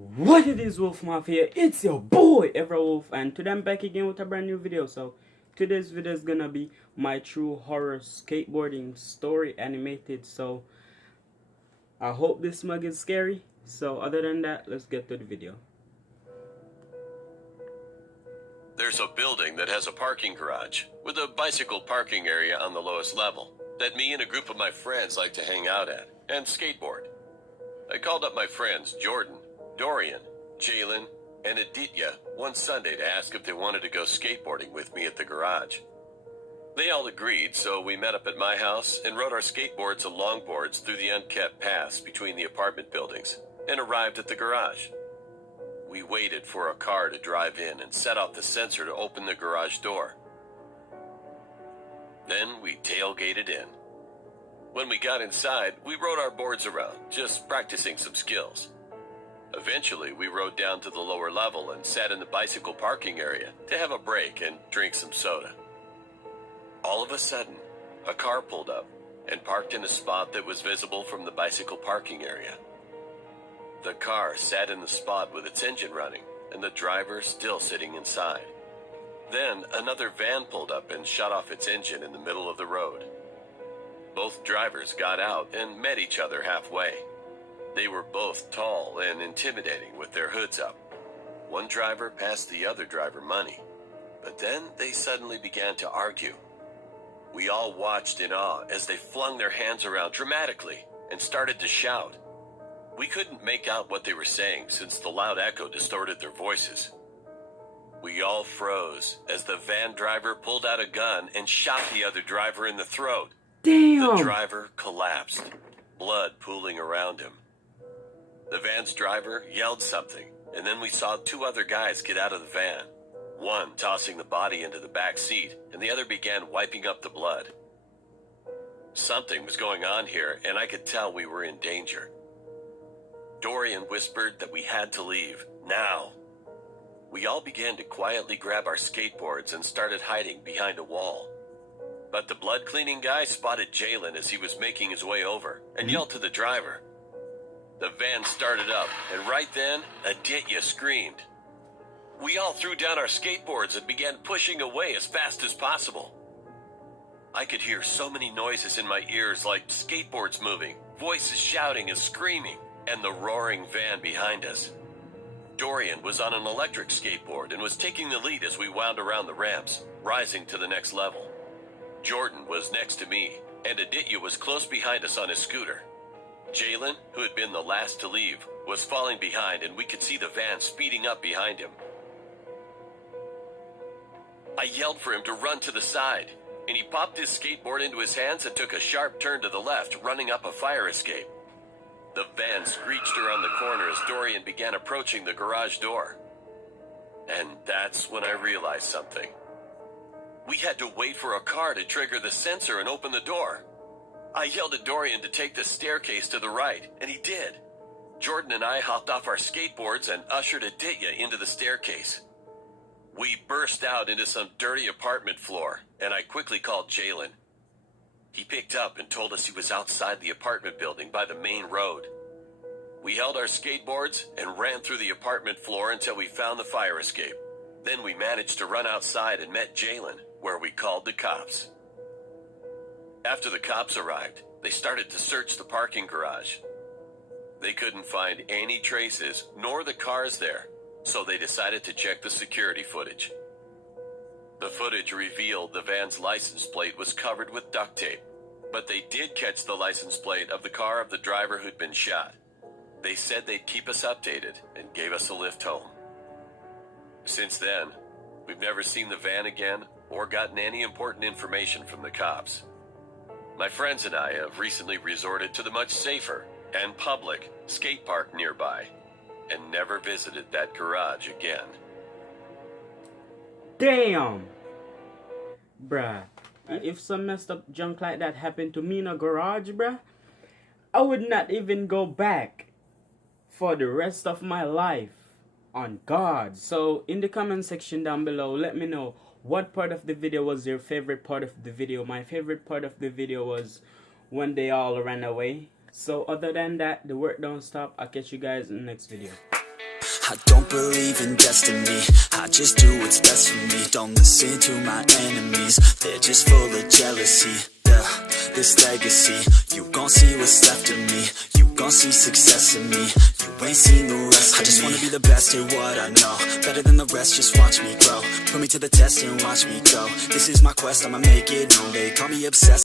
What it is, Wolf Mafia? It's your boy Wolf, and today I'm back again with a brand new video. So today's video is gonna be my true horror skateboarding story animated. So I hope this mug is scary. So other than that, let's get to the video. There's a building that has a parking garage with a bicycle parking area on the lowest level that me and a group of my friends like to hang out at and skateboard. I called up my friends Jordan, Dorian, Jalen, and Aditya one Sunday to ask if they wanted to go skateboarding with me at the garage. They all agreed, so we met up at my house and rode our skateboards and longboards through the unkept paths between the apartment buildings and arrived at the garage. We waited for a car to drive in and set off the sensor to open the garage door. Then we tailgated in. When we got inside, we rode our boards around, just practicing some skills. Eventually, we rode down to the lower level and sat in the bicycle parking area to have a break and drink some soda. All of a sudden, a car pulled up and parked in a spot that was visible from the bicycle parking area. The car sat in the spot with its engine running and the driver still sitting inside. Then another van pulled up and shut off its engine in the middle of the road. Both drivers got out and met each other halfway. They were both tall and intimidating with their hoods up. One driver passed the other driver money, but then they suddenly began to argue. We all watched in awe as they flung their hands around dramatically and started to shout. We couldn't make out what they were saying since the loud echo distorted their voices. We all froze as the van driver pulled out a gun and shot the other driver in the throat. Damn! The driver collapsed, blood pooling around him. The van's driver yelled something, and then we saw two other guys get out of the van. One tossing the body into the back seat, and the other began wiping up the blood. Something was going on here, and I could tell we were in danger. Dorian whispered that we had to leave, now. We all began to quietly grab our skateboards and started hiding behind a wall. But the blood-cleaning guy spotted Jalen as he was making his way over and yelled to the driver. The van started up, and right then, Aditya screamed. We all threw down our skateboards and began pushing away as fast as possible. I could hear so many noises in my ears, like skateboards moving, voices shouting and screaming, and the roaring van behind us. Dorian was on an electric skateboard and was taking the lead as we wound around the ramps, rising to the next level. Jordan was next to me, and Aditya was close behind us on his scooter. Jalen, who had been the last to leave, was falling behind, and we could see the van speeding up behind him. I yelled for him to run to the side, and he popped his skateboard into his hands and took a sharp turn to the left, running up a fire escape. The van screeched around the corner as Dorian began approaching the garage door. And that's when I realized something. We had to wait for a car to trigger the sensor and open the door. I yelled at Dorian to take the staircase to the right, and he did. Jordan and I hopped off our skateboards and ushered Aditya into the staircase. We burst out into some dirty apartment floor, and I quickly called Jalen. He picked up and told us he was outside the apartment building by the main road. We held our skateboards and ran through the apartment floor until we found the fire escape. Then we managed to run outside and met Jalen, where we called the cops. After the cops arrived, they started to search the parking garage. They couldn't find any traces, nor the cars there, so they decided to check the security footage. The footage revealed the van's license plate was covered with duct tape, but they did catch the license plate of the car of the driver who'd been shot. They said they'd keep us updated and gave us a lift home. Since then, we've never seen the van again or gotten any important information from the cops. My friends and I have recently resorted to the much safer and public skate park nearby and never visited that garage again. Damn! Bruh, if some messed up junk like that happened to me in a garage, bruh, I would not even go back for the rest of my life. On God. So in the comment section down below, let me know what part of the video was your favorite part of the video. My favorite part of the video was when they all ran away. So other than that, the work don't stop. I'll catch you guys in the next video. I don't believe in destiny, I just do what's best for me. Don't listen to my enemies, they're just full of jealousy. Yeah, this legacy, you gon' see what's left of me. You gon' see success in me, you ain't seen the rest of me. I just wanna be the best at what I know, better than the rest, just watch me grow. Put me to the test and watch me go. This is my quest, I'ma make it known. They call me obsessed.